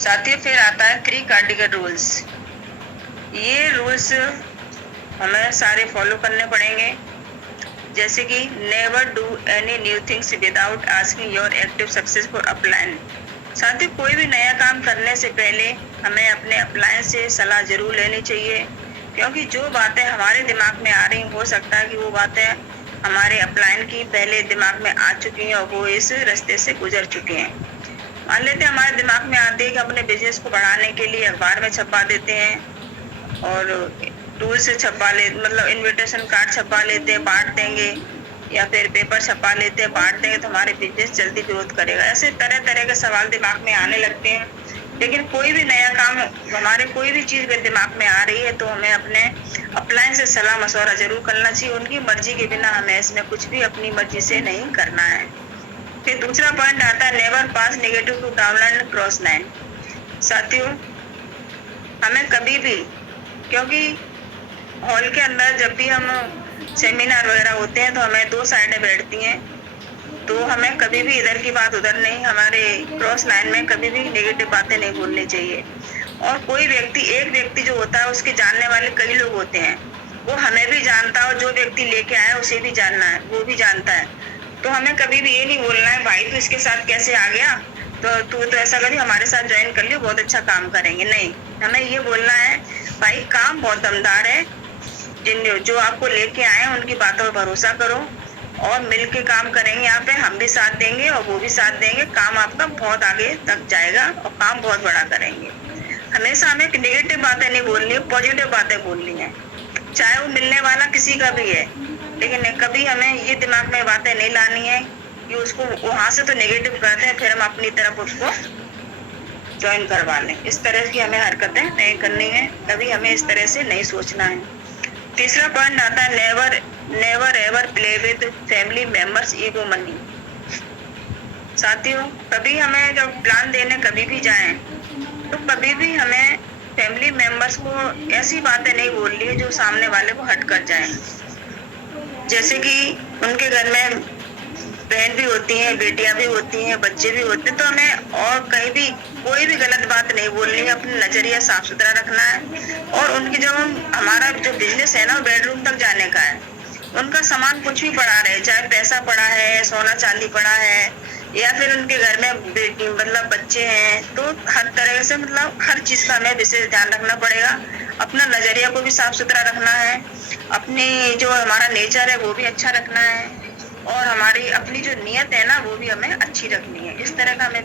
साथियों फिर आता है 3 कार्डिकल रूल्स। ये रूल्स हमें सारे फॉलो करने पड़ेंगे। जैसे कि never do any new things without asking your active success for upline. साथियों कोई भी नया काम करने से पहले हमें अपने अपलाइन से सलाह जरूर लेनी चाहिए, क्योंकि जो बातें हमारे दिमाग में आ रही हो सकता है कि वो बातें हमारे अपलाइन की पहले दिमाग में आ चुकी हैं और वो इस रास्ते से गुजर चुकी हैं। मान लेते हैं हमारे दिमाग में आते हैं कि अपने बिजनेस को बढ़ाने के लिए अखबार में छपवा देते हैं और टूल से छपवा ले, मतलब इनविटेशन कार्ड छपवा लेते हैं, बांट देंगे, या फिर पेपर छपा लेते हैं, बांट देंगे तो हमारे बिजनेस जल्दी ग्रोथ करेगा। ऐसे तरह तरह के सवाल दिमाग में आने लगते हैं। लेकिन कोई भी नया काम, हमारे कोई भी चीज दिमाग में आ रही है तो हमें अपने अपलाइन से सलाह मशवरा जरूर करना चाहिए। उनकी मर्जी के बिना हमें इसमें कुछ भी अपनी मर्जी से नहीं करना है। फिर दूसरा पॉइंट आता है never pass negative to downline cross line. साथियों हमें कभी भी, क्योंकि हॉल के अंदर जब भी हम सेमिनार वगैरह होते हैं तो हमें 2 साइडें बैठती हैं, तो हमें कभी भी इधर की बात उधर नहीं, हमारे क्रॉस लाइन में कभी भी नेगेटिव बातें नहीं बोलनी चाहिए। और कोई व्यक्ति, एक व्यक्ति जो होता है उसके जानने वाले कई लोग होते हैं, वो हमें भी जानता है और जो व्यक्ति लेके आया उसे भी जानना है, वो भी जानता है। तो हमें कभी भी ये नहीं बोलना है भाई तू इसके साथ कैसे आ गया, तो तू तो ऐसा करिए हमारे साथ ज्वाइन कर लियो, बहुत अच्छा काम करेंगे। नहीं, हमें ये बोलना है भाई काम बहुत दमदार है, जिन जो आपको लेके आए उनकी बातों पर भरोसा करो और मिलके काम करेंगे। यहाँ पे हम भी साथ देंगे और वो भी साथ देंगे, काम आपका बहुत आगे तक जाएगा और काम बहुत बड़ा करेंगे। हमेशा हमें नेगेटिव बातें नहीं बोलनी है, पॉजिटिव बातें बोलनी है, चाहे वो मिलने वाला किसी का भी है। लेकिन कभी हमें ये दिमाग में बातें नहीं लानी है कि उसको वहां से तो नेगेटिव करते हैं फिर हम अपनी तरफ उसको ज्वाइन करवा लें। इस तरह की हमें हरकतें नहीं करनी है, कभी हमें इस तरह से नहीं सोचना है। तीसरा पॉइंट आता है never ever play with family members ego money. साथियों कभी हमें जब प्लान देने कभी भी जाएं तो कभी भी हमें फैमिली मेंबर्स को ऐसी बातें नहीं बोलनी है जो सामने वाले को हट कर जाए। जैसे कि उनके घर में बहन भी होती हैं, बेटियां भी होती हैं, बच्चे भी होते हैं, तो हमें और कहीं भी कोई भी गलत बात नहीं बोलनी है, अपना नजरिया साफ सुथरा रखना है। और उनकी जो हमारा जो बिजनेस है ना बेडरूम तक जाने का है, उनका सामान कुछ भी पड़ा रहे, चाहे पैसा पड़ा है, सोना चांदी पड़ा है, या फिर उनके घर में बेटी मतलब बच्चे हैं, तो हर तरह से मतलब हर चीज का हमें विशेष ध्यान रखना पड़ेगा। अपना नजरिया को भी साफ सुथरा रखना है, अपनी जो हमारा नेचर है वो भी अच्छा रखना है, और हमारी अपनी जो नियत है ना वो भी हमें अच्छी रखनी है। इस तरह का हमें